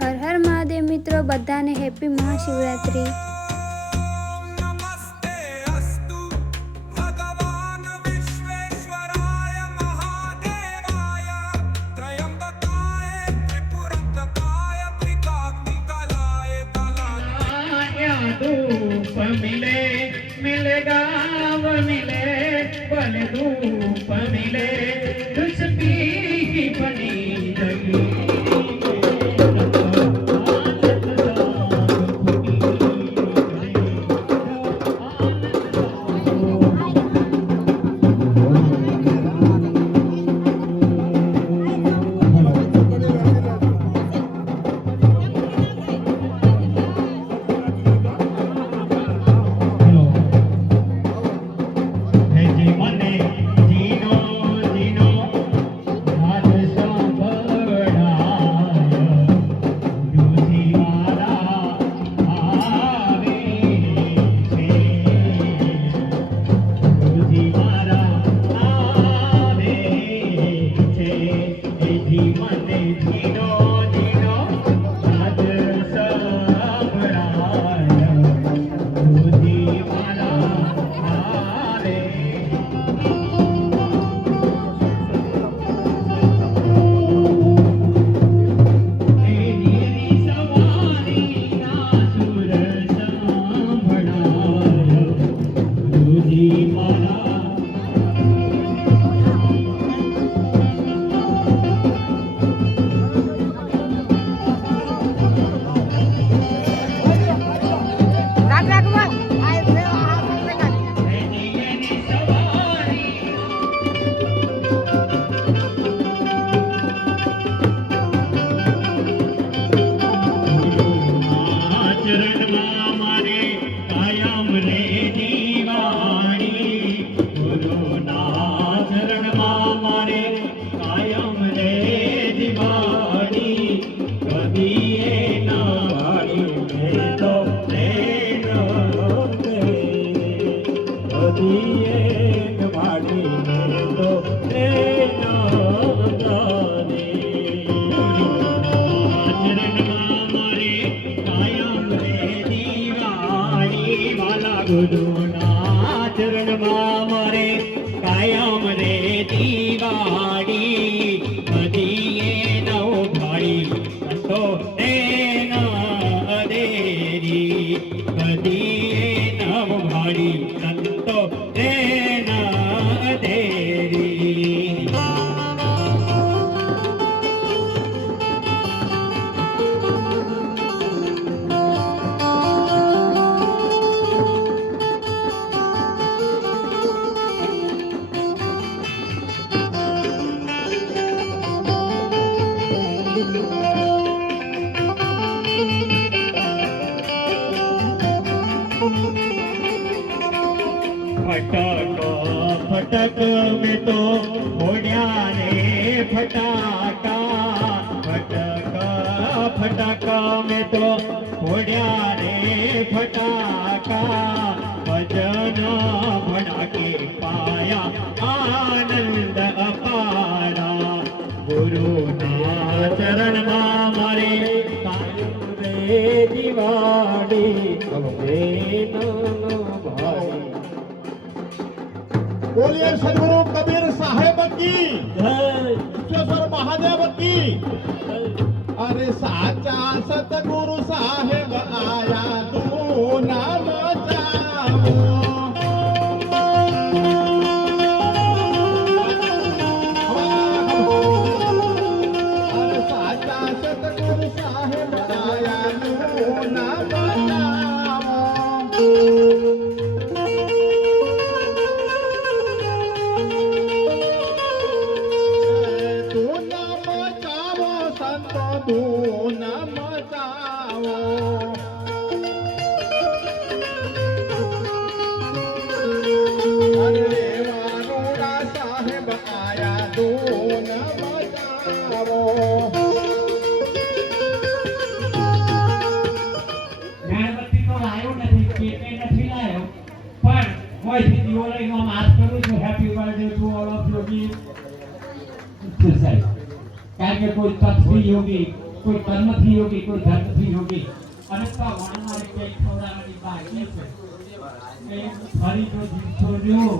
હર હર મહાદેવ મિત્રો, બધાને હેપી મહાશિવરાત્રી। धूप मिले मिले गाँव मिले बल धूप मिले दुष्ट पीर की बनी जगी गुरुना चरण मारे कायम रे दीवाड़ी नदिये नौ भाड़ी तो देरी नदिये नव भाड़ी संतो देरी फटक में तो होड्या रे फटाका फटक में तो होड्या रे फटाका भजन भड़ा के पाया आनंद अपारा गुरु ना चरण मारे रे दिवाड़ी बोलिए सदगुरु कबीर साहेब की विश्वेश्वर महादेव की। अरे साचा सतगुरु साहेब आया तू नाम जाओ। अरे साचा सतगुरु साहेब आया तू नाम जाओ। तू न मचाओ। अरे वारुड़ा साहेब आया तू न मचाओ। ગણપતિ તો આવ્યો નથી કેકે નથી લાયો પણ કોઈ દિવાળીમાં માસ કરું છું happy birthday to all of you ji કારણ કે કોઈ તકલીફ હોગી કોઈ કર્મથી યોગી, કોઈ ધર્મથી યોગી. અને તો વણમારી કંઈક ખવડાવવાની બાકી છે. એ ફરી તો જીવતો રહ્યો.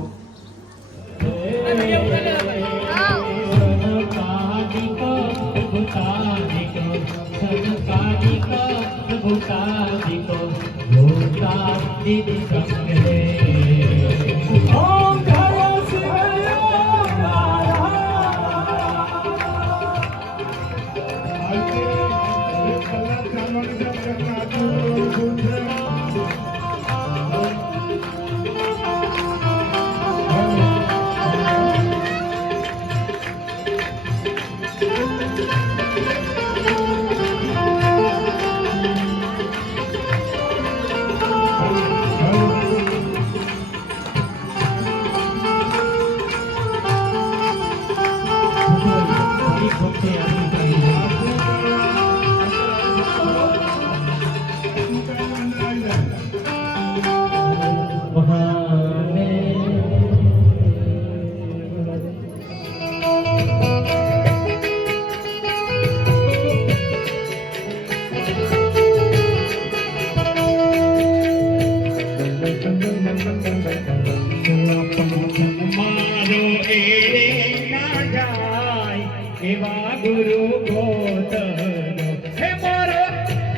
એવા ગુરુ ગોતનો હે મારો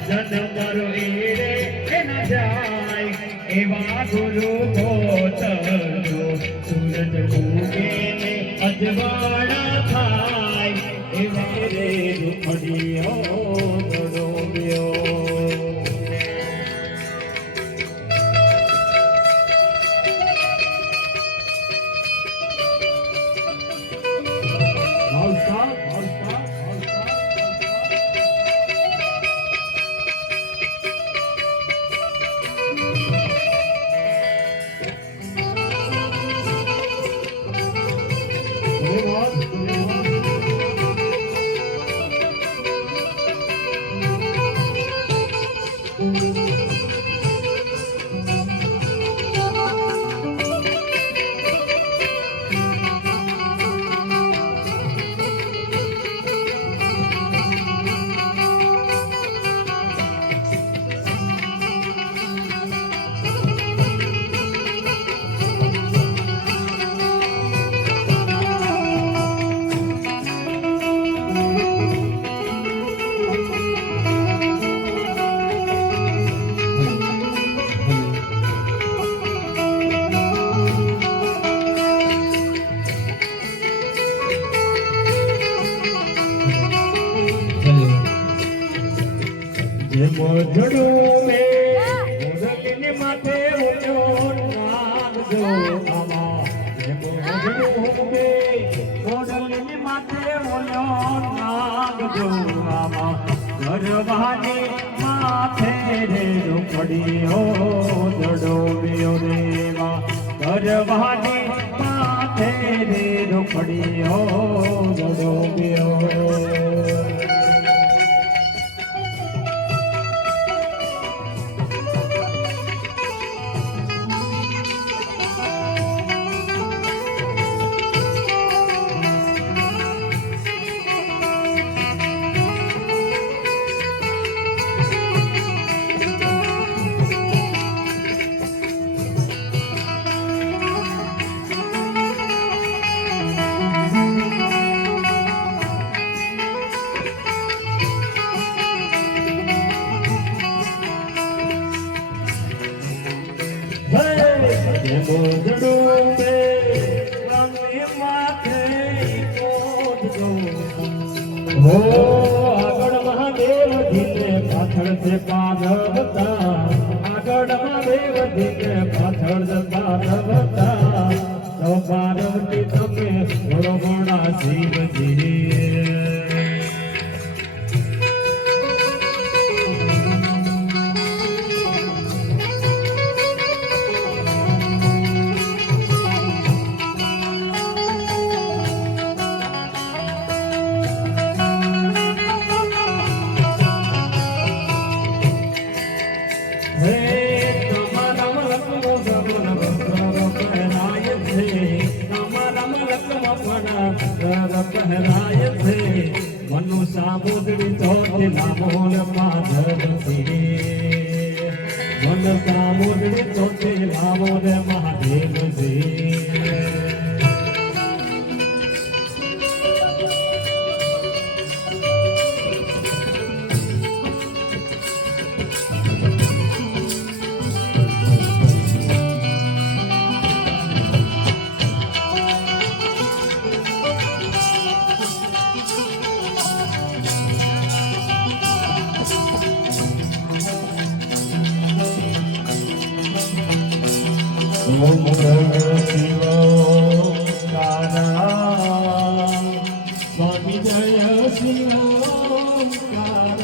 જન્મરો એરે ન જાય. એવા ગુરુ ગોતનો સૂરજ ઉગે ને અજવાળા થાય. એવા રે રૂપડીઓ દડોબ્યો. મોઢડું મે મોઢડીને માથે ઊંચો નાગજો આમાં. મોઢડું મે મોઢડીને માથે ઊંચો નાગજો આમાં. ગરવાની માથે રે રૂપડીઓ દડોબ્યો દેવા. ગરવાની માથે રે રૂપડીઓ દડોબ્યો. મોઢડું મે રંગે માથે કોઢજો. હો આગળ મહાદેવજીને પાછળ છે પાર્વતા. આગળ મહાદેવજીને પાછળ છે પાર્વતા. તો પાર્વતી તમે ઘણો ઘણા શિવજી. મનુ સામુદ્રી ચોથી લામોલ માધવ છે મન સામુદ્રી ચોથી લામોલ મહાદેવ છે ઓમ શિવ કારા સ્વામી જય શિવ કારા